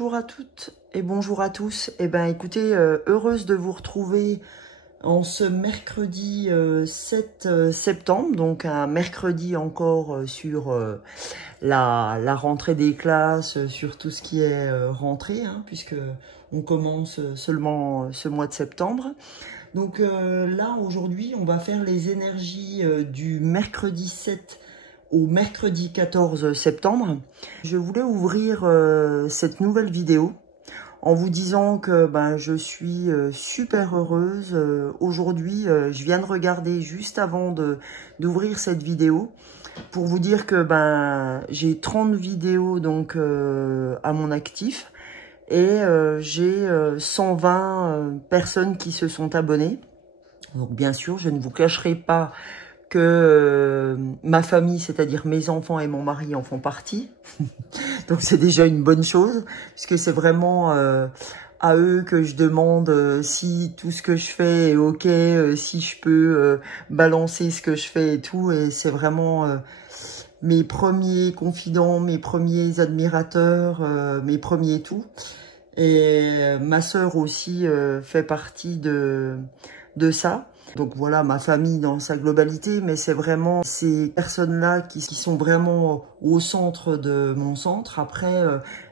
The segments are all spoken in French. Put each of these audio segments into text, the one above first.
bonjour à toutes et bonjour à tous. Eh ben, écoutez, heureuse de vous retrouver en ce mercredi 7 septembre, donc un mercredi encore sur la rentrée des classes, sur tout ce qui est rentrée, hein, puisque on commence seulement ce mois de septembre. Donc là, aujourd'hui, on va faire les énergies du mercredi 7 au mercredi 14 septembre. Je voulais ouvrir cette nouvelle vidéo en vous disant que je suis super heureuse. Aujourd'hui, je viens de regarder juste avant d'ouvrir cette vidéo pour vous dire que j'ai 30 vidéos donc à mon actif et j'ai 120 personnes qui se sont abonnées. Donc bien sûr, je ne vous cacherai pas que ma famille, c'est-à-dire mes enfants et mon mari en font partie. Donc c'est déjà une bonne chose, puisque c'est vraiment à eux que je demande si tout ce que je fais est ok, si je peux balancer ce que je fais et tout. Et c'est vraiment mes premiers confidents, mes premiers admirateurs, mes premiers tout. Et ma sœur aussi fait partie de ça. Donc voilà, ma famille dans sa globalité, mais c'est vraiment ces personnes-là qui sont vraiment au centre de mon centre. Après,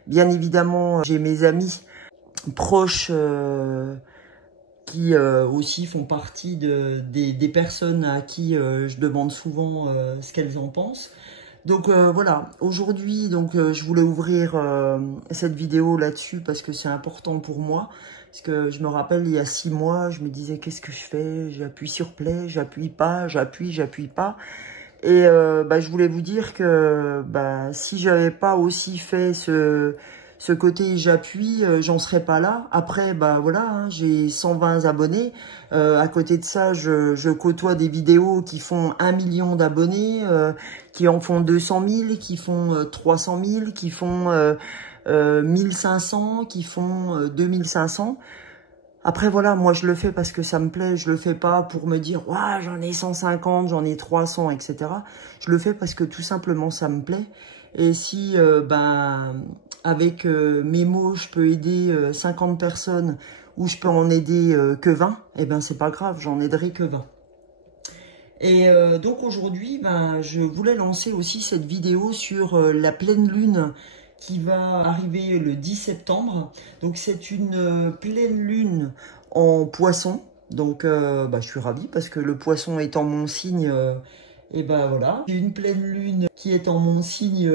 bien évidemment, j'ai mes amis proches qui aussi font partie des personnes à qui je demande souvent ce qu'elles en pensent. Donc voilà, aujourd'hui, je voulais ouvrir cette vidéo là-dessus parce que c'est important pour moi. Parce que je me rappelle, il y a 6 mois, je me disais, qu'est-ce que je fais? J'appuie sur play, j'appuie pas, j'appuie pas. Et je voulais vous dire que si j'avais pas aussi fait ce côté j'appuie, j'en serais pas là. Après, voilà, hein, j'ai 120 abonnés. À côté de ça, je côtoie des vidéos qui font 1 million d'abonnés, qui en font 200 000, qui font 300 000, qui font 1500, qui font 2500. Après, voilà, moi, je le fais parce que ça me plaît. Je le fais pas pour me dire, ouais, j'en ai 150, j'en ai 300, etc. Je le fais parce que tout simplement, ça me plaît. Et si, avec mes mots, je peux aider 50 personnes ou je peux en aider que 20, eh ben, c'est pas grave, j'en aiderai que 20. Et donc, aujourd'hui, je voulais lancer aussi cette vidéo sur la pleine lune qui va arriver le 10 septembre. Donc, c'est une pleine lune en poisson. Donc, je suis ravie parce que le poisson étant mon signe, et voilà. J'ai une pleine lune qui est en mon signe,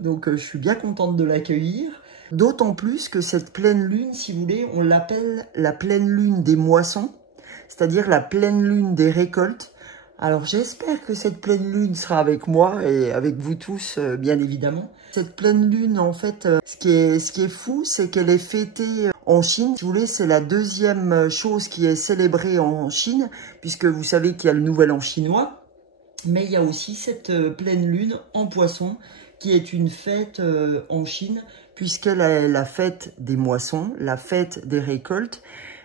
donc je suis bien contente de l'accueillir. D'autant plus que cette pleine lune, si vous voulez, on l'appelle la pleine lune des moissons, c'est-à-dire la pleine lune des récoltes. Alors, j'espère que cette pleine lune sera avec moi et avec vous tous, bien évidemment. Cette pleine lune, en fait, ce qui est fou, c'est qu'elle est fêtée en Chine. Si vous voulez, c'est la deuxième chose qui est célébrée en Chine, puisque vous savez qu'il y a le Nouvel An chinois. Mais il y a aussi cette pleine lune en poisson, qui est une fête en Chine, puisqu'elle est la fête des moissons, la fête des récoltes.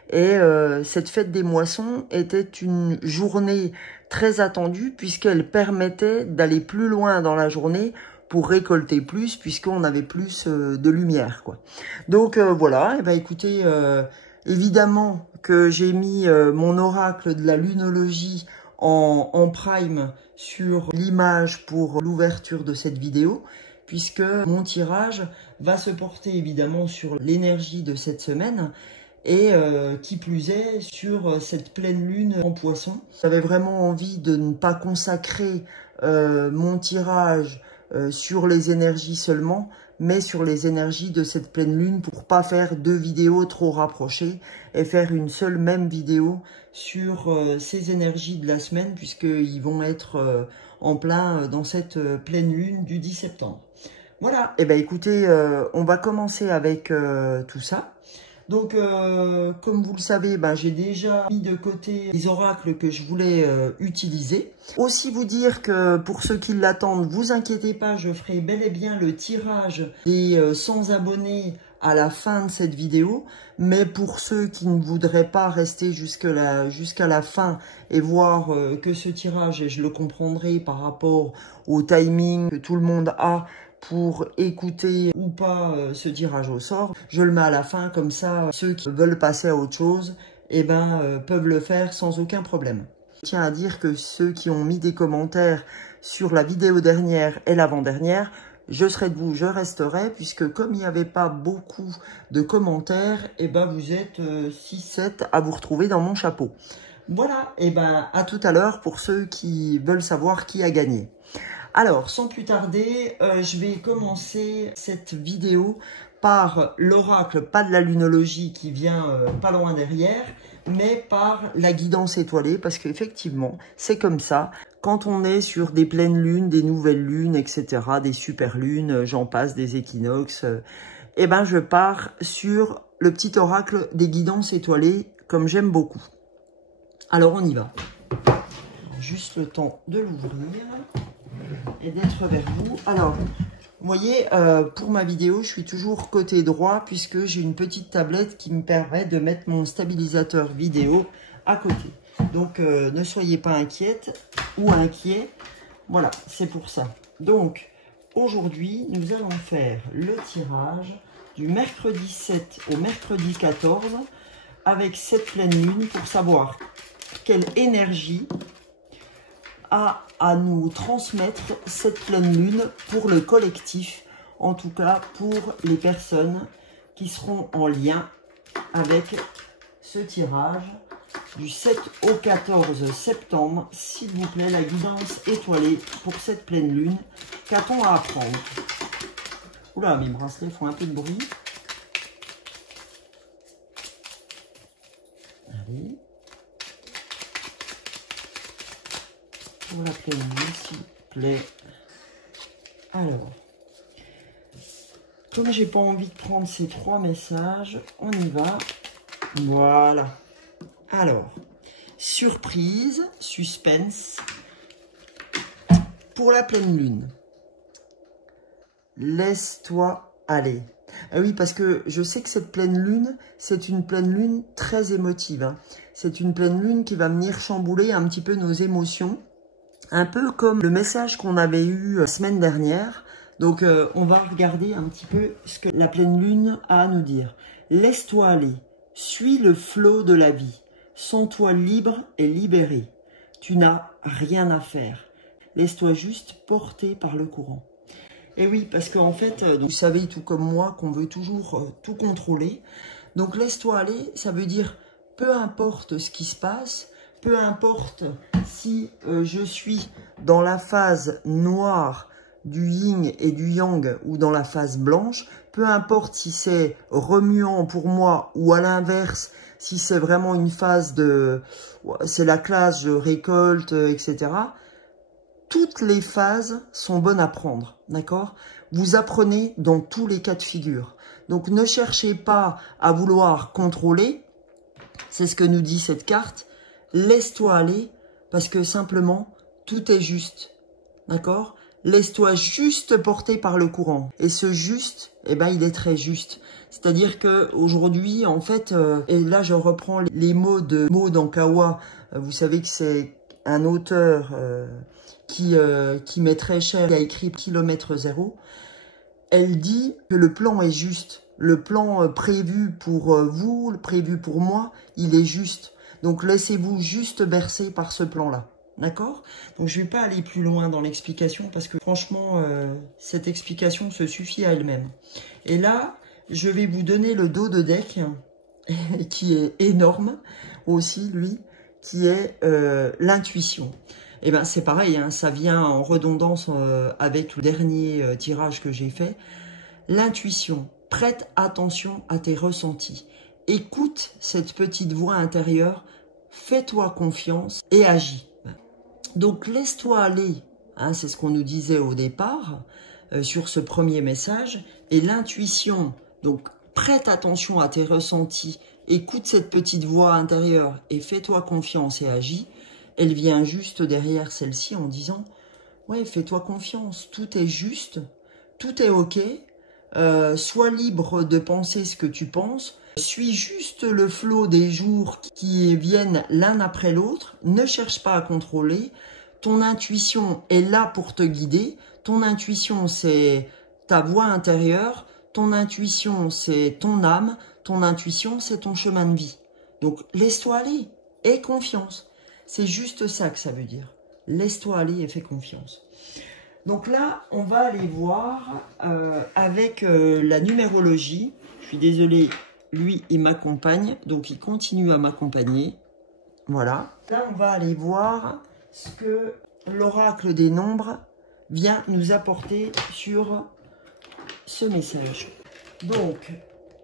Et cette fête des moissons était une journée très attendue puisqu'elle permettait d'aller plus loin dans la journée pour récolter plus puisqu'on avait plus de lumière, quoi. Donc voilà, et écoutez, évidemment que j'ai mis mon oracle de la lunologie en prime sur l'image pour l'ouverture de cette vidéo, puisque mon tirage va se porter évidemment sur l'énergie de cette semaine. Et qui plus est, sur cette pleine lune en poisson. J'avais vraiment envie de ne pas consacrer mon tirage sur les énergies seulement, mais sur les énergies de cette pleine lune pour pas faire 2 vidéos trop rapprochées et faire une seule même vidéo sur ces énergies de la semaine, puisqu'ils vont être en plein dans cette pleine lune du 10 septembre. Voilà, et écoutez, on va commencer avec tout ça. Donc, comme vous le savez, j'ai déjà mis de côté les oracles que je voulais utiliser. Aussi vous dire que pour ceux qui l'attendent, vous inquiétez pas, je ferai bel et bien le tirage des 100 abonnés à la fin de cette vidéo. Mais pour ceux qui ne voudraient pas rester jusqu'à la fin et voir que ce tirage, et je le comprendrai par rapport au timing que tout le monde a pour écouter ou pas ce tirage au sort. Je le mets à la fin, comme ça, ceux qui veulent passer à autre chose, eh ben, peuvent le faire sans aucun problème. Je tiens à dire que ceux qui ont mis des commentaires sur la vidéo dernière et l'avant-dernière, je serai debout, je resterai, puisque comme il n'y avait pas beaucoup de commentaires, eh ben, vous êtes 6-7 à vous retrouver dans mon chapeau. Voilà, et ben, à tout à l'heure pour ceux qui veulent savoir qui a gagné. Alors, sans plus tarder, je vais commencer cette vidéo par l'oracle, pas de la lunologie qui vient pas loin derrière, mais par la guidance étoilée, parce qu'effectivement, c'est comme ça. Quand on est sur des pleines lunes, des nouvelles lunes, etc., des super lunes, j'en passe, des équinoxes, eh ben, je pars sur le petit oracle des guidances étoilées, comme j'aime beaucoup. Alors, on y va. Juste le temps de l'ouvrir et d'être vers vous. Alors, vous voyez, pour ma vidéo, je suis toujours côté droit puisque j'ai une petite tablette qui me permet de mettre mon stabilisateur vidéo à côté. Donc, ne soyez pas inquiète ou inquiet. Voilà, c'est pour ça. Donc, aujourd'hui, nous allons faire le tirage du mercredi 7 au mercredi 14 avec cette pleine lune pour savoir quelle énergie à nous transmettre cette pleine lune pour le collectif, en tout cas pour les personnes qui seront en lien avec ce tirage du 7 au 14 septembre. S'il vous plaît, la guidance étoilée pour cette pleine lune. Qu'a-t-on à apprendre? Oula, mes bracelets font un peu de bruit. Allez. Pour la pleine lune, s'il vous plaît. Alors, comme j'ai pas envie de prendre ces 3 messages, on y va. Voilà. Alors, surprise, suspense. Pour la pleine lune, laisse-toi aller. Ah oui, parce que je sais que cette pleine lune, c'est une pleine lune très émotive. Hein. C'est une pleine lune qui va venir chambouler un petit peu nos émotions. Un peu comme le message qu'on avait eu la semaine dernière. Donc, on va regarder un petit peu ce que la pleine lune a à nous dire. Laisse-toi aller. Suis le flot de la vie. Sens-toi libre et libéré. Tu n'as rien à faire. Laisse-toi juste porter par le courant. Et oui, parce qu'en fait, vous savez tout comme moi qu'on veut toujours tout contrôler. Donc, laisse-toi aller, ça veut dire peu importe ce qui se passe, peu importe si je suis dans la phase noire du yin et du yang ou dans la phase blanche, peu importe si c'est remuant pour moi ou à l'inverse, si c'est vraiment une phase de... c'est la classe, je récolte, etc. Toutes les phases sont bonnes à prendre, d'accord? Vous apprenez dans tous les cas de figure. Donc ne cherchez pas à vouloir contrôler, c'est ce que nous dit cette carte. Laisse-toi aller, parce que simplement, tout est juste, d'accord? Laisse-toi juste porter par le courant. Et ce juste, eh ben, il est très juste. C'est-à-dire qu'aujourd'hui, en fait, et là, je reprends les mots de Maud Ankawa. Vous savez que c'est un auteur qui m'est très cher, qui a écrit Kilomètre Zéro. Elle dit que le plan est juste. Le plan prévu pour vous, le prévu pour moi, il est juste. Donc, laissez-vous juste bercer par ce plan-là. D'accord? Donc, je ne vais pas aller plus loin dans l'explication parce que franchement, cette explication se suffit à elle-même. Et là, je vais vous donner le dos de deck qui est énorme aussi, lui, qui est l'intuition. Et ben c'est pareil, hein, ça vient en redondance avec le dernier tirage que j'ai fait. L'intuition, prête attention à tes ressentis. Écoute cette petite voix intérieure, fais-toi confiance et agis. Donc laisse-toi aller, hein, c'est ce qu'on nous disait au départ sur ce premier message. Et l'intuition, donc prête attention à tes ressentis, écoute cette petite voix intérieure et fais-toi confiance et agis. Elle vient juste derrière celle-ci en disant « Ouais, fais-toi confiance, tout est juste, tout est ok, sois libre de penser ce que tu penses, suis juste le flot des jours qui viennent l'un après l'autre, ne cherche pas à contrôler, ton intuition est là pour te guider, ton intuition c'est ta voix intérieure, ton intuition, c'est ton âme, ton intuition, c'est ton chemin de vie. Donc, laisse-toi aller, aie confiance. C'est juste ça que ça veut dire. Laisse-toi aller et fais confiance. Donc là, on va aller voir avec la numérologie. Je suis désolée, lui, il m'accompagne, donc il continue à m'accompagner. Voilà. Là, on va aller voir ce que l'oracle des nombres vient nous apporter sur ce message. Donc,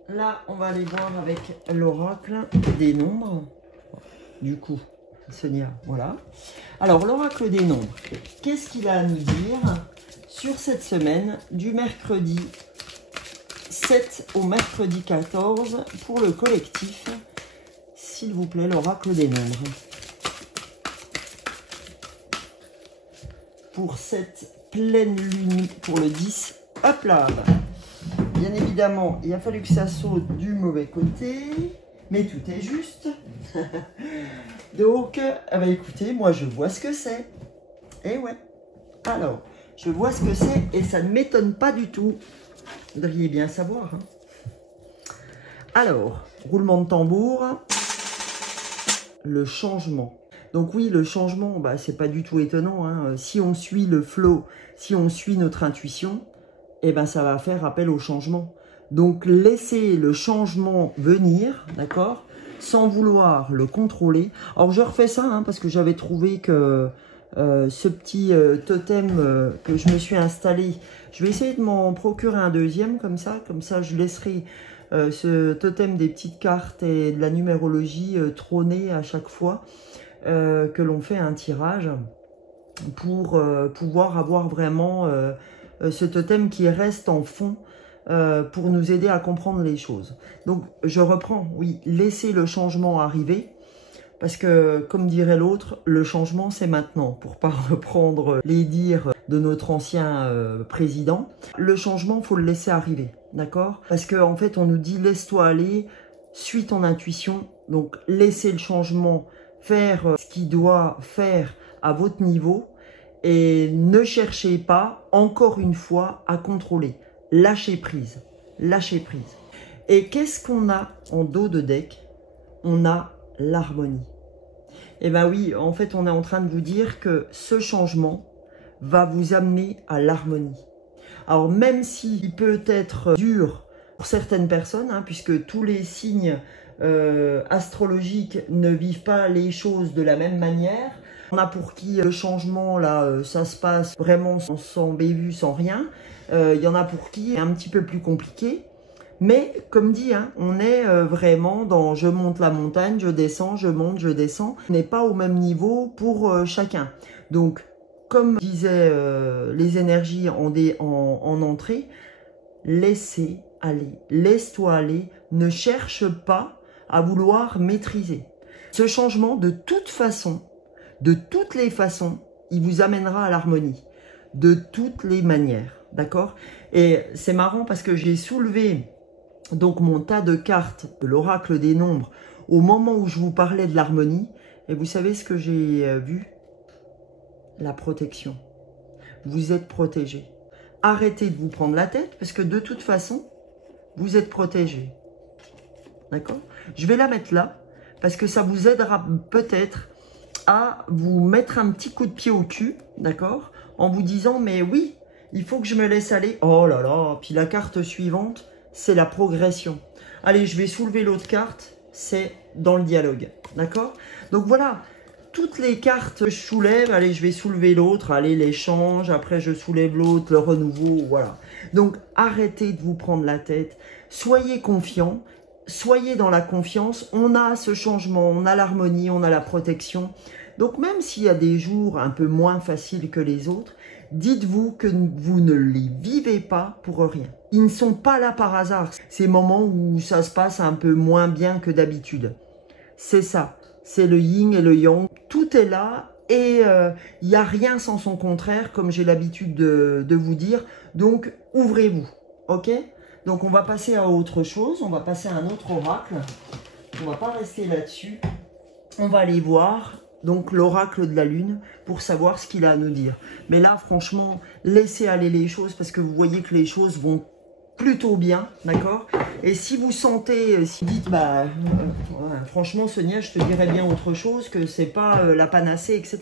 là, on va aller voir avec l'oracle des nombres. Du coup, Sonia, voilà. Alors, l'oracle des nombres, qu'est-ce qu'il a à nous dire sur cette semaine du mercredi 7 au mercredi 14 pour le collectif? S'il vous plaît, l'oracle des nombres. Pour cette pleine lune, pour le 10, hop là. Bien évidemment, il a fallu que ça saute du mauvais côté, mais tout est juste. Donc, bah écoutez, moi je vois ce que c'est. Et ouais. Alors, je vois ce que c'est et ça ne m'étonne pas du tout. Vous devriez bien savoir. Hein. Alors, roulement de tambour. Le changement. Donc oui, le changement, bah, c'est pas du tout étonnant. Hein. Si on suit le flow, si on suit notre intuition, eh ben, ça va faire appel au changement. Donc laissez le changement venir, d'accord, sans vouloir le contrôler. Alors je refais ça hein, parce que j'avais trouvé que ce petit totem que je me suis installé, je vais essayer de m'en procurer un deuxième comme ça je laisserai ce totem des petites cartes et de la numérologie trôner à chaque fois que l'on fait un tirage pour pouvoir avoir vraiment ce totem qui reste en fond pour nous aider à comprendre les choses. Donc je reprends, oui, laissez le changement arriver parce que comme dirait l'autre, le changement c'est maintenant, pour pas reprendre les dires de notre ancien président. Le changement, faut le laisser arriver, d'accord? Parce qu'en fait on nous dit laisse-toi aller, suis ton intuition, donc laissez le changement faire ce qu'il doit faire à votre niveau et ne cherchez pas, encore une fois, à contrôler. Lâchez prise, lâchez prise. Et qu'est-ce qu'on a en dos de deck? On a l'harmonie. Et bien oui, en fait, on est en train de vous dire que ce changement va vous amener à l'harmonie. Alors même s'il peut être dur pour certaines personnes, hein, puisque tous les signes astrologiques ne vivent pas les choses de la même manière. On a pour qui le changement, là, ça se passe vraiment sans bévue, sans rien. Il y en a pour qui c'est un petit peu plus compliqué. Mais comme dit, hein, on est vraiment dans je monte la montagne, je descends, je monte, je descends. On n'est pas au même niveau pour chacun. Donc, comme disaient les énergies en entrée, laissez aller, laisse-toi aller, ne cherche pas à vouloir maîtriser. Ce changement, de toute façon, de toutes les façons, il vous amènera à l'harmonie. De toutes les manières, d'accord? Et c'est marrant parce que j'ai soulevé donc mon tas de cartes de l'oracle des nombres au moment où je vous parlais de l'harmonie. Et vous savez ce que j'ai vu? La protection. Vous êtes protégé. Arrêtez de vous prendre la tête parce que de toute façon, vous êtes protégé. D'accord? Je vais la mettre là parce que ça vous aidera peut-être à vous mettre un petit coup de pied au cul, d'accord? En vous disant, mais oui, il faut que je me laisse aller. Oh là là, puis la carte suivante, c'est la progression. Allez, je vais soulever l'autre carte, c'est dans le dialogue, d'accord? Donc voilà, toutes les cartes que je soulève, allez, je vais soulever l'autre, allez, l'échange, après je soulève l'autre, le renouveau, voilà. Donc arrêtez de vous prendre la tête, soyez confiants. Soyez dans la confiance, on a ce changement, on a l'harmonie, on a la protection. Donc même s'il y a des jours un peu moins faciles que les autres, dites-vous que vous ne les vivez pas pour rien. Ils ne sont pas là par hasard, ces moments où ça se passe un peu moins bien que d'habitude. C'est ça, c'est le yin et le yang, tout est là et il n'y a rien sans son contraire, comme j'ai l'habitude de vous dire. Donc ouvrez-vous, ok ? Donc, on va passer à autre chose. On va passer à un autre oracle. On ne va pas rester là-dessus. On va aller voir donc l'oracle de la lune, pour savoir ce qu'il a à nous dire. Mais là, franchement, laissez aller les choses parce que vous voyez que les choses vont plutôt bien, d'accord? Et si vous sentez, si vous dites, bah, franchement, Sonia, je te dirais bien autre chose, que c'est pas la panacée, etc.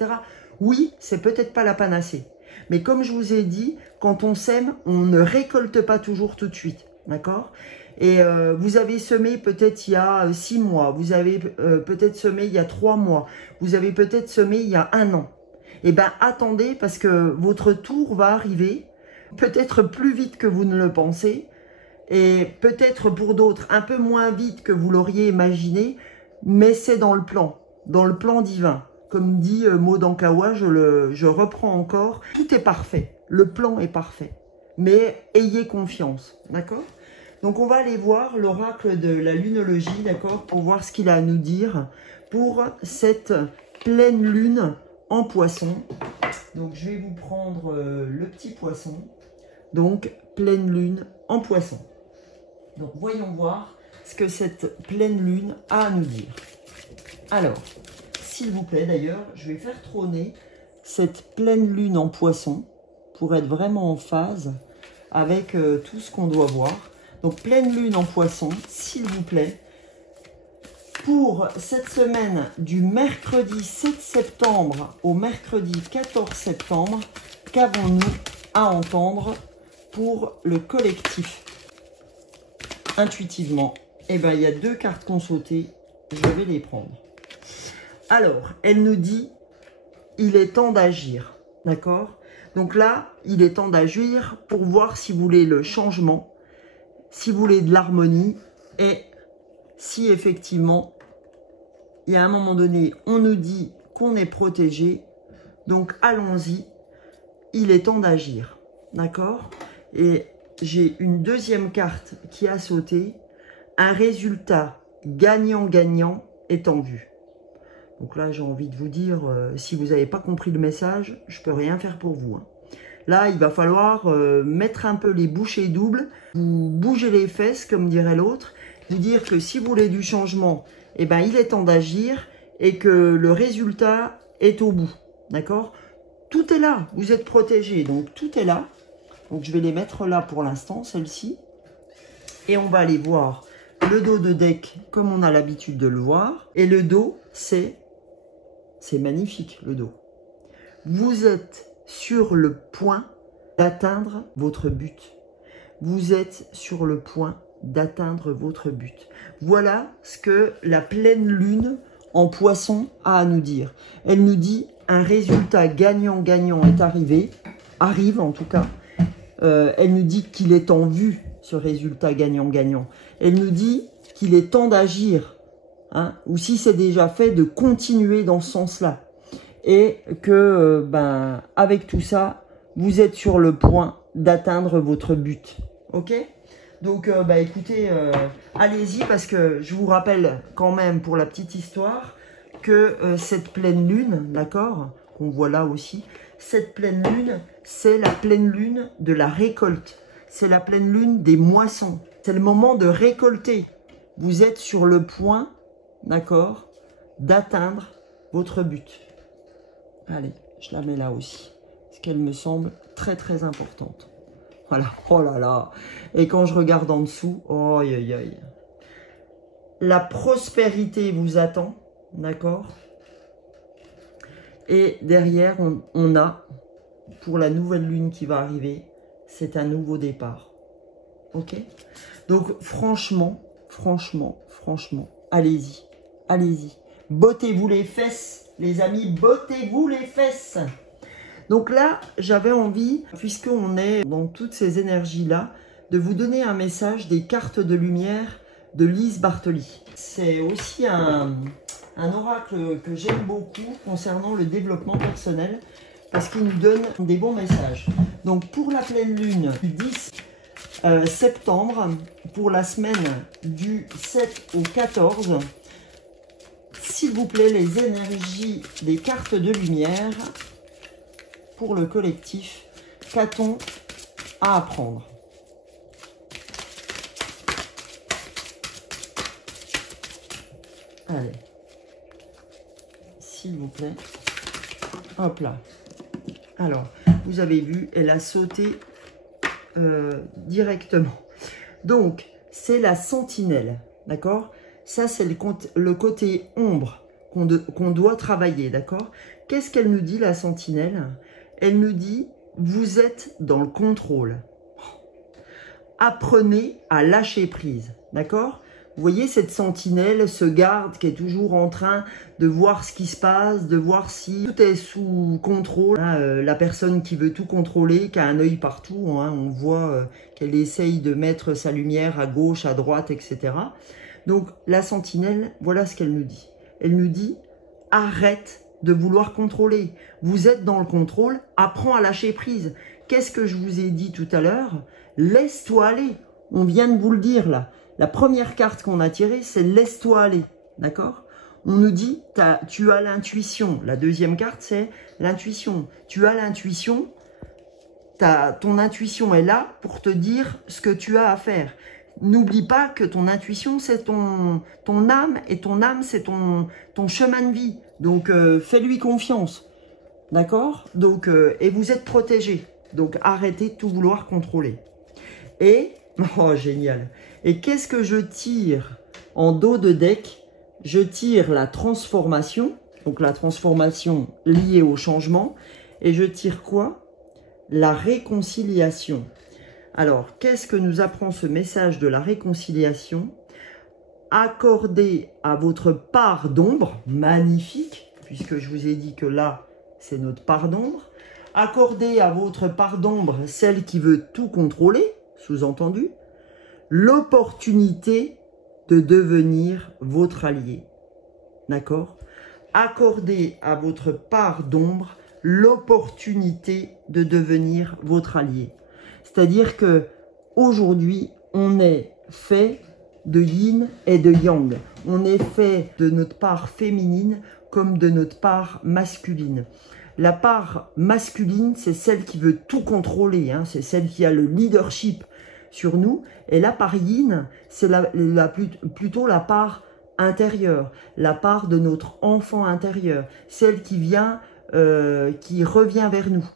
Oui, c'est peut-être pas la panacée. Mais comme je vous ai dit, quand on sème, on ne récolte pas toujours tout de suite, d'accord? Et vous avez semé peut-être il y a 6 mois, vous avez peut-être semé il y a 3 mois, vous avez peut-être semé il y a 1 an. Eh bien, attendez parce que votre tour va arriver, peut-être plus vite que vous ne le pensez, et peut-être pour d'autres un peu moins vite que vous l'auriez imaginé, mais c'est dans le plan divin. Comme dit Maud Ankawa, je reprends encore, tout est parfait, le plan est parfait, mais ayez confiance, d'accord? Donc on va aller voir l'oracle de la lunologie, d'accord, pour voir ce qu'il a à nous dire pour cette pleine lune en poisson. Donc je vais vous prendre le petit poisson, donc pleine lune en poisson. Donc voyons voir ce que cette pleine lune a à nous dire. Alors, s'il vous plaît d'ailleurs, je vais faire trôner cette pleine lune en poisson pour être vraiment en phase avec tout ce qu'on doit voir. Donc, pleine lune en poisson, s'il vous plaît, pour cette semaine du mercredi 7 septembre au mercredi 14 septembre, qu'avons-nous à entendre pour le collectif? Intuitivement, eh ben, il y a 2 cartes qu'on sautait, je vais les prendre. Alors, elle nous dit, il est temps d'agir, d'accord? Donc là, il est temps d'agir pour voir si vous voulez le changement, si vous voulez de l'harmonie et si effectivement, il y a un moment donné, on nous dit qu'on est protégé. Donc, allons-y, il est temps d'agir, d'accord? Et j'ai une deuxième carte qui a sauté. Un résultat gagnant-gagnant est en vue. Donc là, j'ai envie de vous dire, si vous n'avez pas compris le message, je ne peux rien faire pour vous, hein. Là, il va falloir mettre un peu les bouchées doubles, vous bouger les fesses, comme dirait l'autre, vous dire que si vous voulez du changement, eh ben, il est temps d'agir et que le résultat est au bout, d'accord? Tout est là, vous êtes protégés, donc tout est là. Donc, je vais les mettre là pour l'instant, celle-ci. Et on va aller voir le dos de deck comme on a l'habitude de le voir. Et le dos, c'est magnifique, le dos. Vous êtes sur le point d'atteindre votre but. Vous êtes sur le point d'atteindre votre but. Voilà ce que la pleine lune en poisson a à nous dire. Elle nous dit un résultat gagnant-gagnant est arrive en tout cas. Elle nous dit qu'il est en vue, ce résultat gagnant-gagnant. Elle nous dit qu'il est temps d'agir, hein, ou si c'est déjà fait, de continuer dans ce sens-là. Et que, avec tout ça, vous êtes sur le point d'atteindre votre but. Ok? Donc, écoutez, allez-y, parce que je vous rappelle quand même, pour la petite histoire, que cette pleine lune, d'accord, qu'on voit là aussi, cette pleine lune, c'est la pleine lune de la récolte. C'est la pleine lune des moissons. C'est le moment de récolter. Vous êtes sur le point, d'accord, d'atteindre votre but. Allez, je la mets là aussi, parce qu'elle me semble très très importante. Voilà, oh là là. Et quand je regarde en dessous, oh aïe aïe aïe. La prospérité vous attend, d'accord? Et derrière, on a, pour la nouvelle lune qui va arriver, c'est un nouveau départ. Ok? Donc franchement, allez-y, allez-y. Bottez-vous les fesses. Les amis, bottez-vous les fesses. Donc là, j'avais envie, puisqu'on est dans toutes ces énergies-là, de vous donner un message des cartes de lumière de Lise Bartoli. C'est aussi un oracle que j'aime beaucoup concernant le développement personnel, parce qu'il nous donne des bons messages. Donc pour la pleine lune du 10 septembre, pour la semaine du 7 au 14, s'il vous plaît, les énergies des cartes de lumière pour le collectif, qu'a-t-on à apprendre? Allez. s'il vous plaît. Hop là. Alors, vous avez vu, elle a sauté directement. Donc, c'est la sentinelle, d'accord? Ça, c'est le côté ombre qu'on doit travailler, d'accord? Qu'est-ce qu'elle nous dit, la sentinelle? Elle nous dit, vous êtes dans le contrôle. Apprenez à lâcher prise, d'accord? Vous voyez cette sentinelle, ce garde qui est toujours en train de voir ce qui se passe, de voir si tout est sous contrôle. La personne qui veut tout contrôler, qui a un œil partout, hein, on voit qu'elle essaye de mettre sa lumière à gauche, à droite, etc. Donc la sentinelle, voilà ce qu'elle nous dit. Elle nous dit, arrête de vouloir contrôler. Vous êtes dans le contrôle, apprends à lâcher prise. Qu'est-ce que je vous ai dit tout à l'heure? Laisse-toi aller. On vient de vous le dire là. La première carte qu'on a tirée, c'est laisse-toi aller. D'accord? On nous dit, tu as l'intuition. La deuxième carte, c'est l'intuition. Tu as l'intuition. Ton intuition est là pour te dire ce que tu as à faire. N'oublie pas que ton intuition, c'est ton âme. Et ton âme, c'est ton chemin de vie. Donc, fais-lui confiance. D'accord? Donc, et vous êtes protégé. Donc, arrêtez de tout vouloir contrôler. Et, oh, génial. Et qu'est-ce que je tire en dos de deck? Je tire la transformation. Donc, la transformation liée au changement. Et je tire quoi? La réconciliation. Alors, qu'est-ce que nous apprend ce message de la réconciliation? Accordez à votre part d'ombre, magnifique, puisque je vous ai dit que là, c'est notre part d'ombre. Accordez à votre part d'ombre, celle qui veut tout contrôler, sous-entendu, l'opportunité de devenir votre allié. D'accord? Accordez à votre part d'ombre l'opportunité de devenir votre allié. C'est-à-dire que aujourd'hui, on est fait de yin et de yang. On est fait de notre part féminine comme de notre part masculine. La part masculine, c'est celle qui veut tout contrôler, hein, c'est celle qui a le leadership sur nous. Et la part yin, c'est plutôt la part intérieure, la part de notre enfant intérieur, celle qui vient, qui revient vers nous.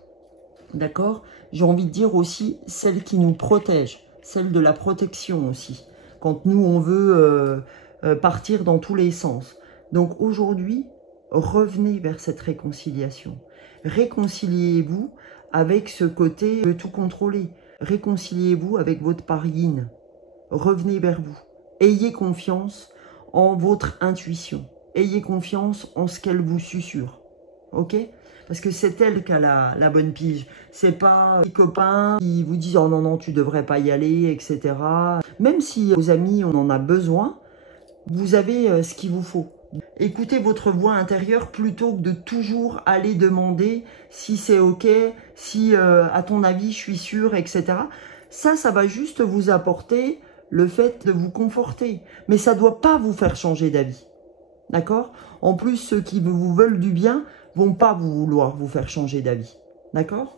D'accord? J'ai envie de dire aussi celle qui nous protège, celle de la protection aussi, quand nous on veut partir dans tous les sens. Donc aujourd'hui, revenez vers cette réconciliation. Réconciliez-vous avec ce côté de tout contrôler. Réconciliez-vous avec votre part yin. Revenez vers vous. Ayez confiance en votre intuition. Ayez confiance en ce qu'elle vous susurre. Ok? Parce que c'est elle qui a la bonne pige. C'est pas les copains qui vous disent « Oh non, non, tu devrais pas y aller, etc. » Même si vos amis, on en a besoin, vous avez ce qu'il vous faut. Écoutez votre voix intérieure plutôt que de toujours aller demander si c'est ok, si à ton avis je suis sûre, etc. Ça va juste vous apporter le fait de vous conforter. Mais ça ne doit pas vous faire changer d'avis. D'accord? En plus, ceux qui vous veulent du bien vont pas vouloir vous faire changer d'avis. D'accord?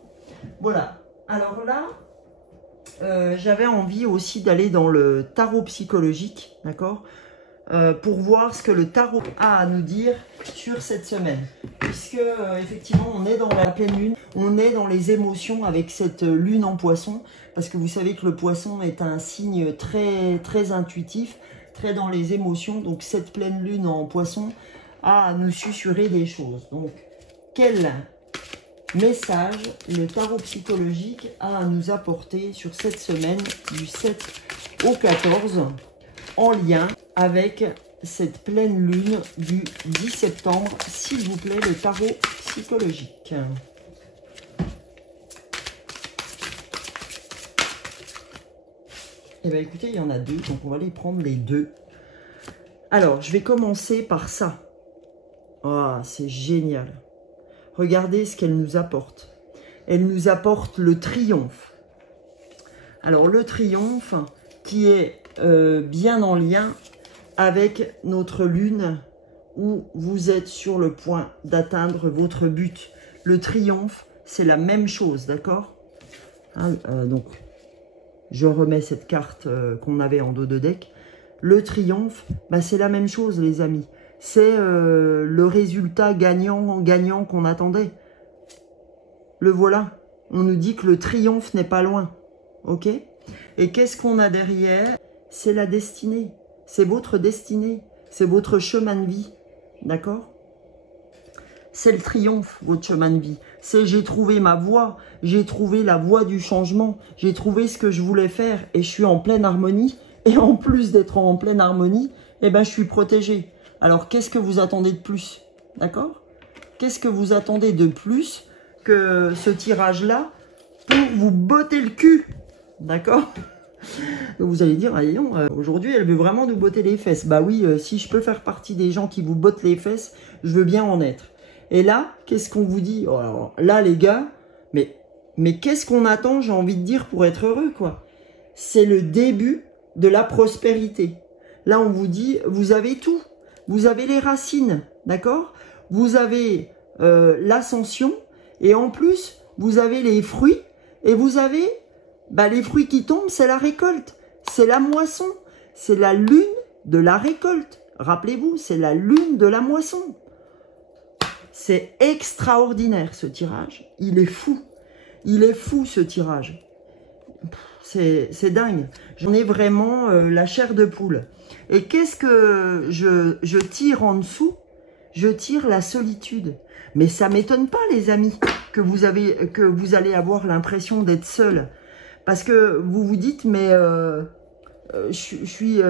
Voilà. Alors là, j'avais envie aussi d'aller dans le tarot psychologique. D'accord? Pour voir ce que le tarot a à nous dire sur cette semaine. Puisque, effectivement, on est dans la pleine lune, on est dans les émotions avec cette lune en poisson, parce que vous savez que le poisson est un signe très, très intuitif, très dans les émotions. Donc, cette pleine lune en poisson a à nous susurrer des choses. Donc, quel message le tarot psychologique a à nous apporter sur cette semaine du 7 au 14 en lien avec cette pleine lune du 10 septembre, s'il vous plaît, le tarot psychologique. Eh bien, écoutez, il y en a deux, donc on va les prendre les deux. Alors, je vais commencer par ça. Ah, c'est génial. Regardez ce qu'elle nous apporte. Elle nous apporte le triomphe. Alors, le triomphe qui est bien en lien avec notre lune où vous êtes sur le point d'atteindre votre but. Le triomphe, c'est la même chose, d'accord? Hein, donc, je remets cette carte qu'on avait en dos de deck. Le triomphe, bah, c'est la même chose, les amis. c'est le résultat gagnant qu'on attendait. Le voilà. On nous dit que le triomphe n'est pas loin. Ok? Et qu'est-ce qu'on a derrière? C'est la destinée. C'est votre destinée. C'est votre chemin de vie. D'accord? C'est le triomphe, votre chemin de vie. C'est j'ai trouvé ma voie. J'ai trouvé la voie du changement. J'ai trouvé ce que je voulais faire. Et je suis en pleine harmonie. Et en plus d'être en pleine harmonie, eh ben, je suis protégé. Alors, qu'est-ce que vous attendez de plus? D'accord? Qu'est-ce que vous attendez de plus que ce tirage-là pour vous botter le cul? D'accord? Vous allez dire, ah, aujourd'hui, elle veut vraiment nous botter les fesses. Bah oui, si je peux faire partie des gens qui vous bottent les fesses, je veux bien en être. Et là, qu'est-ce qu'on vous dit? Oh, alors, là, les gars, mais qu'est-ce qu'on attend, j'ai envie de dire, pour être heureux, quoi? C'est le début de la prospérité. Là, on vous dit, vous avez tout. Vous avez les racines, d'accord? Vous avez l'ascension, et en plus, vous avez les fruits, et vous avez, bah, les fruits qui tombent, c'est la récolte, c'est la moisson, c'est la lune de la récolte. Rappelez-vous, c'est la lune de la moisson. C'est extraordinaire, ce tirage. Il est fou. Il est fou, ce tirage. C'est dingue. J'en ai vraiment la chair de poule. Et qu'est-ce que je tire en dessous? Je tire la solitude. Mais ça ne m'étonne pas, les amis, que vous allez avoir l'impression d'être seul. Parce que vous vous dites, mais je suis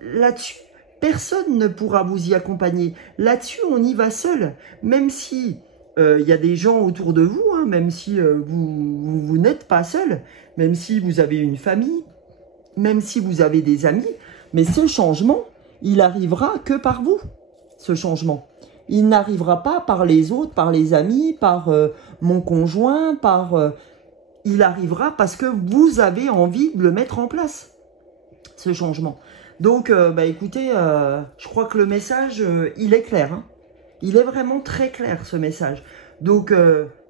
là-dessus. Personne ne pourra vous y accompagner. Là-dessus, on y va seul. Même si y a des gens autour de vous, hein, même si vous n'êtes pas seul, même si vous avez une famille, même si vous avez des amis, mais ce changement, il arrivera que par vous, ce changement. Il n'arrivera pas par les autres, par les amis, par mon conjoint, il arrivera parce que vous avez envie de le mettre en place, ce changement. Donc, bah, écoutez, je crois que le message, il est clair. Hein. Il est vraiment très clair, ce message. Donc,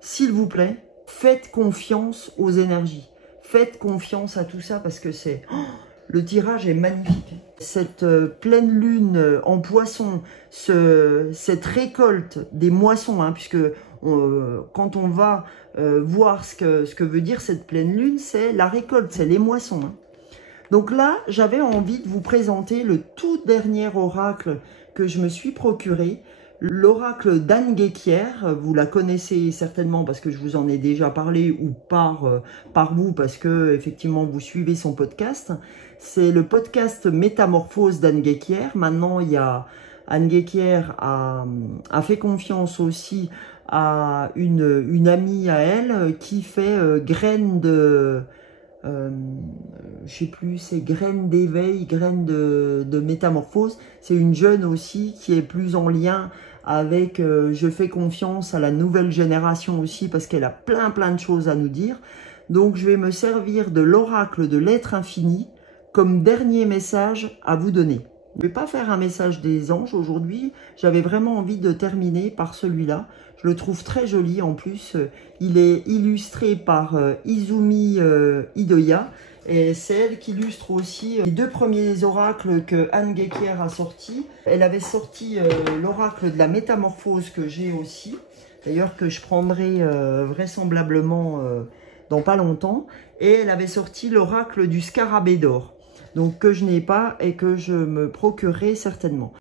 s'il vous plaît, faites confiance aux énergies. Faites confiance à tout ça parce que c'est... Oh, le tirage est magnifique. Cette pleine lune en poisson, cette récolte des moissons, hein, puisque quand on va voir ce que veut dire cette pleine lune, c'est la récolte, c'est les moissons. Hein. Donc là, j'avais envie de vous présenter le tout dernier oracle que je me suis procuré, l'oracle d'Anne Guéquière. Vous la connaissez certainement parce que je vous en ai déjà parlé ou par vous parce que effectivement vous suivez son podcast. C'est le podcast Métamorphose d'Anne Guéquière. Maintenant, Anne Guéquière a fait confiance aussi à une amie à elle qui fait graines de... je sais plus, c'est graines d'éveil, graines de métamorphose. C'est une jeune aussi qui est plus en lien avec je fais confiance à la nouvelle génération aussi parce qu'elle a plein de choses à nous dire. Donc je vais me servir de l'oracle de l'être infini comme dernier message à vous donner. Je ne vais pas faire un message des anges aujourd'hui, j'avais vraiment envie de terminer par celui-là. Je le trouve très joli en plus, il est illustré par Izumi Idoya. Et c'est elle qui illustre aussi les deux premiers oracles que Anne Guéquière a sortis. Elle avait sorti l'oracle de la métamorphose que j'ai aussi, d'ailleurs que je prendrai vraisemblablement dans pas longtemps. Et elle avait sorti l'oracle du scarabée d'or, donc que je n'ai pas et que je me procurerai certainement.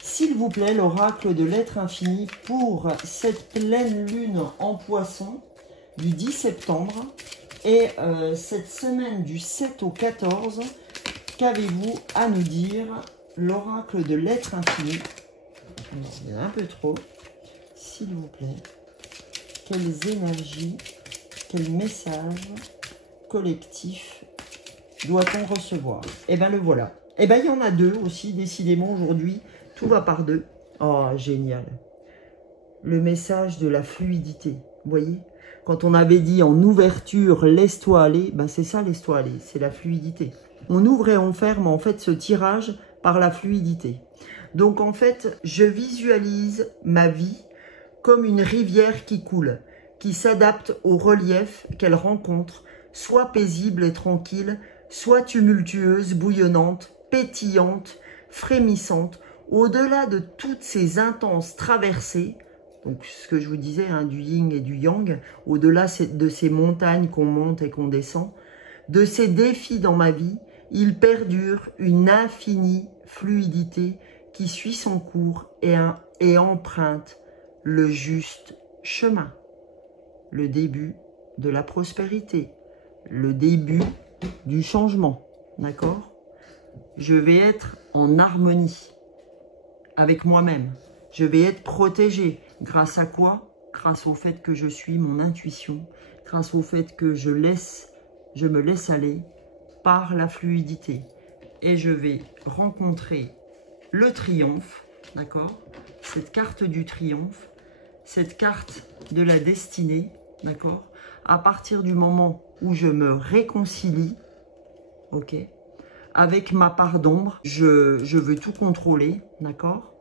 S'il vous plaît, l'oracle de l'être infini pour cette pleine lune en poisson du 10 septembre. Et cette semaine du 7 au 14, qu'avez-vous à nous dire? L'oracle de l'être infini. Non, il y en a un peu trop. S'il vous plaît. Quelles énergies, quels messages collectifs doit-on recevoir? Eh bien, le voilà. Eh bien, il y en a deux aussi, décidément, aujourd'hui. Tout va par deux. Oh, génial. Le message de la fluidité. Vous voyez? Quand on avait dit en ouverture, laisse-toi aller, ben c'est ça, laisse-toi aller, c'est la fluidité. On ouvre et on ferme en fait ce tirage par la fluidité. Donc en fait, je visualise ma vie comme une rivière qui coule, qui s'adapte au relief qu'elle rencontre, soit paisible et tranquille, soit tumultueuse, bouillonnante, pétillante, frémissante, Au-delà de toutes ces intenses traversées, donc ce que je vous disais, hein, du yin et du yang, au-delà de ces montagnes qu'on monte et qu'on descend, de ces défis dans ma vie, il perdure une infinie fluidité qui suit son cours et emprunte le juste chemin. Le début de la prospérité, le début du changement, d'accord? Je vais être en harmonie avec moi-même. Je vais être protégé. Grâce à quoi? Grâce au fait que je suis mon intuition, grâce au fait que je me laisse aller par la fluidité. Et je vais rencontrer le triomphe, d'accord? Cette carte du triomphe, cette carte de la destinée, d'accord? À partir du moment où je me réconcilie, ok? Avec ma part d'ombre, je veux tout contrôler, d'accord?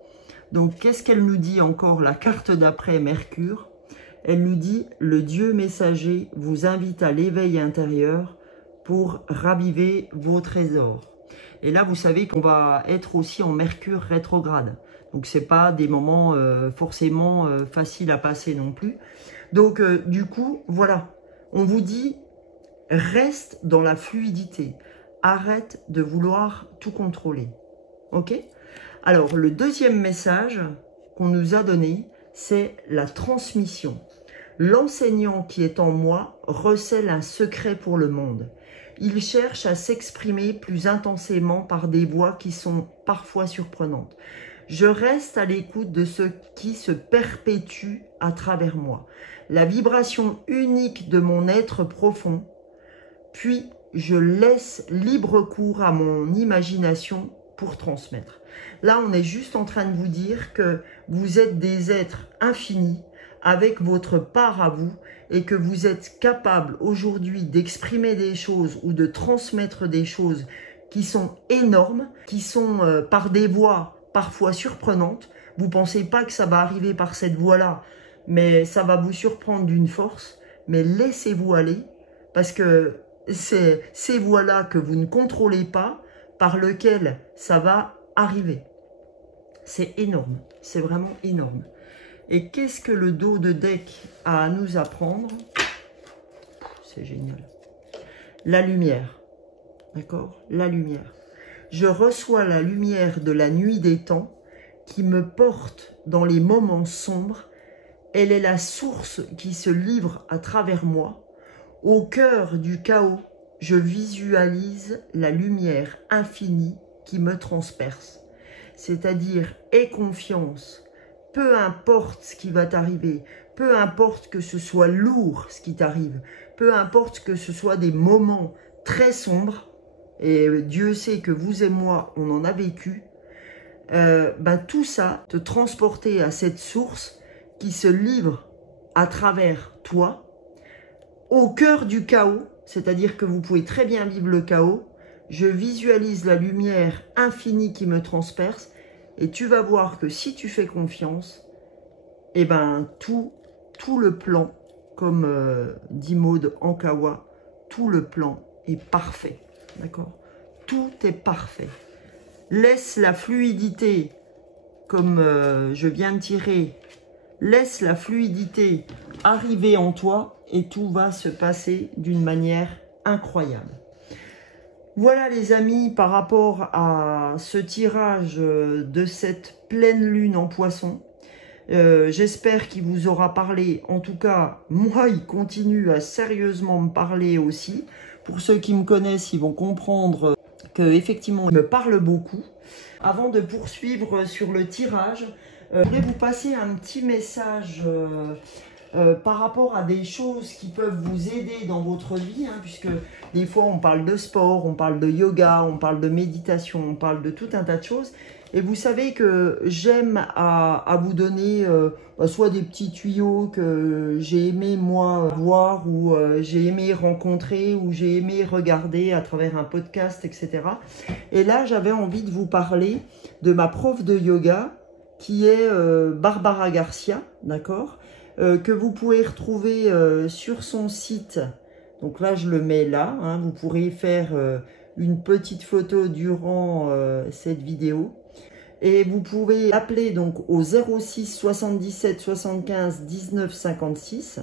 Donc, qu'est-ce qu'elle nous dit encore, la carte d'après, Mercure? Elle nous dit, le Dieu messager vous invite à l'éveil intérieur pour raviver vos trésors. Et là, vous savez qu'on va être aussi en Mercure rétrograde. Donc, ce n'est pas des moments forcément faciles à passer non plus. Donc, du coup, voilà. On vous dit, reste dans la fluidité. Arrête de vouloir tout contrôler. Ok? Alors, le deuxième message qu'on nous a donné, c'est la transmission. L'enseignant qui est en moi recèle un secret pour le monde. Il cherche à s'exprimer plus intensément par des voix qui sont parfois surprenantes. Je reste à l'écoute de ce qui se perpétue à travers moi. La vibration unique de mon être profond, puis je laisse libre cours à mon imagination pour transmettre. Là, on est juste en train de vous dire que vous êtes des êtres infinis avec votre part à vous et que vous êtes capable aujourd'hui d'exprimer des choses ou de transmettre des choses qui sont énormes, qui sont par des voies parfois surprenantes. Vous ne pensez pas que ça va arriver par cette voie-là, mais ça va vous surprendre d'une force. Mais laissez-vous aller parce que c'est ces voies-là que vous ne contrôlez pas par lesquelles ça va arriver. C'est énorme, c'est vraiment énorme. Et qu'est-ce que le dos de deck a à nous apprendre? C'est génial. La lumière, d'accord? La lumière. Je reçois la lumière de la nuit des temps qui me porte dans les moments sombres. Elle est la source qui se livre à travers moi. Au cœur du chaos, je visualise la lumière infinie qui me transperce. C'est-à-dire, aie confiance. Peu importe ce qui va t'arriver, peu importe que ce soit lourd ce qui t'arrive, peu importe que ce soit des moments très sombres, et Dieu sait que vous et moi, on en a vécu, tout ça, te transporter à cette source qui se livre à travers toi, au cœur du chaos, c'est-à-dire que vous pouvez très bien vivre le chaos, je visualise la lumière infinie qui me transperce, et tu vas voir que si tu fais confiance, eh ben tout le plan, comme dit Maud Ankawa, tout le plan est parfait, d'accord? Tout est parfait. Laisse la fluidité, comme je viens de tirer, laisse la fluidité arriver en toi et tout va se passer d'une manière incroyable. Voilà les amis, par rapport à ce tirage de cette pleine lune en poisson. J'espère qu'il vous aura parlé. En tout cas, moi, il continue à sérieusement me parler aussi. Pour ceux qui me connaissent, ils vont comprendre qu'effectivement, il me parle beaucoup. Avant de poursuivre sur le tirage, je voulais vous passer un petit message par rapport à des choses qui peuvent vous aider dans votre vie, hein, puisque des fois on parle de sport, on parle de yoga, on parle de méditation, on parle de tout un tas de choses. Et vous savez que j'aime à vous donner soit des petits tuyaux que j'ai aimé moi voir, ou j'ai aimé rencontrer, ou j'ai aimé regarder à travers un podcast, etc. Et là j'avais envie de vous parler de ma prof de yoga qui est Barbara Garcia, d'accord, que vous pouvez retrouver sur son site. Donc là, je le mets là. Hein, vous pourrez faire une petite photo durant cette vidéo. Et vous pouvez l'appeler donc au 06 77 75 19 56.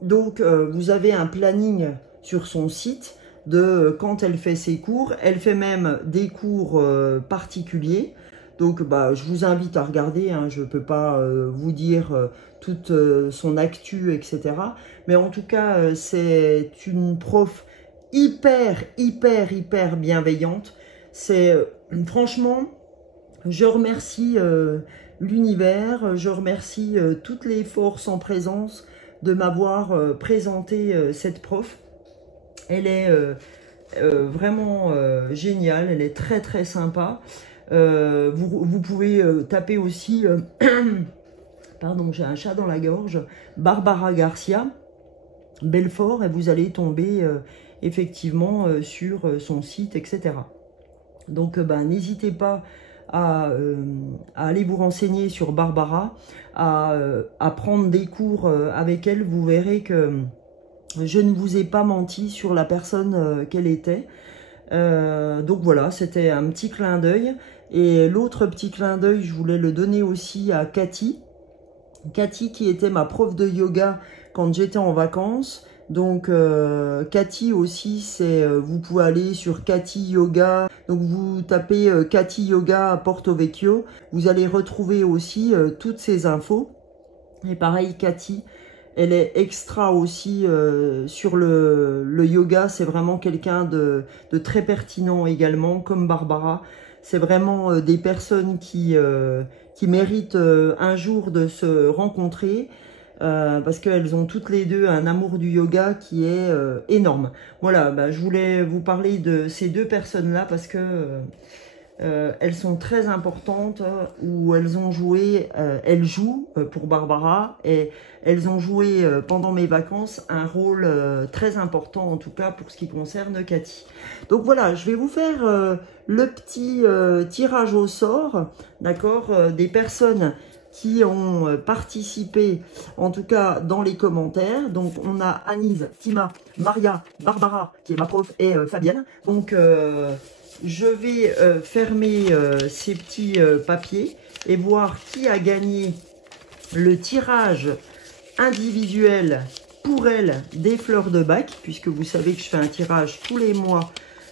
Donc, vous avez un planning sur son site de quand elle fait ses cours. Elle fait même des cours particuliers. Donc, bah, je vous invite à regarder. Hein, je ne peux pas vous dire toute son actu, etc. Mais en tout cas, c'est une prof hyper bienveillante. C'est franchement, je remercie l'univers, je remercie toutes les forces en présence de m'avoir présenté cette prof. Elle est vraiment géniale, elle est très sympa. Vous pouvez taper aussi, pardon, j'ai un chat dans la gorge, Barbara Garcia, Belfort, et vous allez tomber effectivement sur son site, etc. Donc n'hésitez pas à aller vous renseigner sur Barbara, à prendre des cours avec elle. Vous verrez que je ne vous ai pas menti sur la personne qu'elle était. Donc voilà, c'était un petit clin d'œil. Et l'autre petit clin d'œil, je voulais le donner aussi à Cathy. Cathy qui était ma prof de yoga quand j'étais en vacances. Donc Cathy aussi, c'est vous pouvez aller sur Cathy Yoga. Donc vous tapez Cathy Yoga à Porto Vecchio. Vous allez retrouver aussi toutes ces infos. Et pareil, Cathy, elle est extra aussi sur le yoga. C'est vraiment quelqu'un de très pertinent également, comme Barbara. C'est vraiment des personnes qui méritent un jour de se rencontrer. Parce qu'elles ont toutes les deux un amour du yoga qui est énorme. Voilà, bah, je voulais vous parler de ces deux personnes-là parce que elles sont très importantes, où elles ont joué, elles jouent pour Barbara, et elles ont joué pendant mes vacances un rôle très important, en tout cas pour ce qui concerne Cathy. Donc voilà, je vais vous faire le petit tirage au sort, d'accord, des personnes qui ont participé, en tout cas dans les commentaires. Donc on a Anise, Tima, Maria, Barbara, qui est ma prof, et Fabienne. Donc je vais fermer ces petits papiers et voir qui a gagné le tirage individuel pour elle des fleurs de bac, puisque vous savez que je fais un tirage tous les mois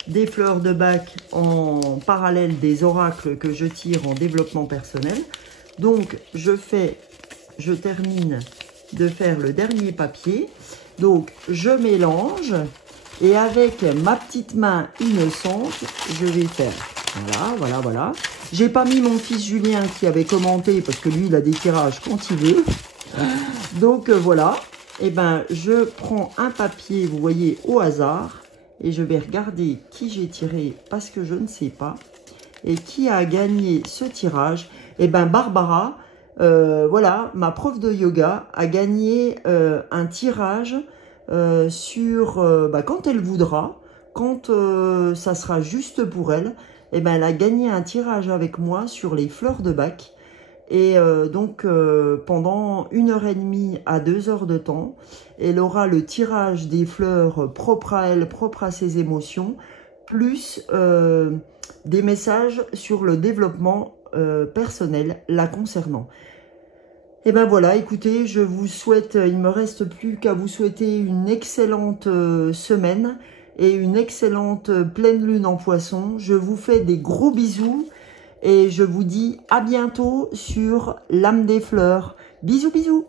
des fleurs de bac en parallèle des oracles que je tire en développement personnel. Donc, je termine de faire le dernier papier. Donc, je mélange et avec ma petite main innocente, je vais faire. Voilà. J'ai pas mis mon fils Julien qui avait commenté parce que lui, il a des tirages quand il veut. Donc, voilà. Et ben, je prends un papier, vous voyez, au hasard. Et je vais regarder qui j'ai tiré parce que je ne sais pas. Et qui a gagné ce tirage? Eh bien, Barbara, voilà, ma prof de yoga, a gagné un tirage sur, quand elle voudra, quand ça sera juste pour elle, eh ben, elle a gagné un tirage avec moi sur les fleurs de bac. Et donc, pendant 1h30 à 2 heures de temps, elle aura le tirage des fleurs propres à elle, propres à ses émotions, plus des messages sur le développement personnel la concernant. Et ben voilà, écoutez, je vous souhaite, il ne me reste plus qu'à vous souhaiter une excellente semaine et une excellente pleine lune en poisson. Je vous fais des gros bisous et je vous dis à bientôt sur l'âme des fleurs. Bisous, bisous!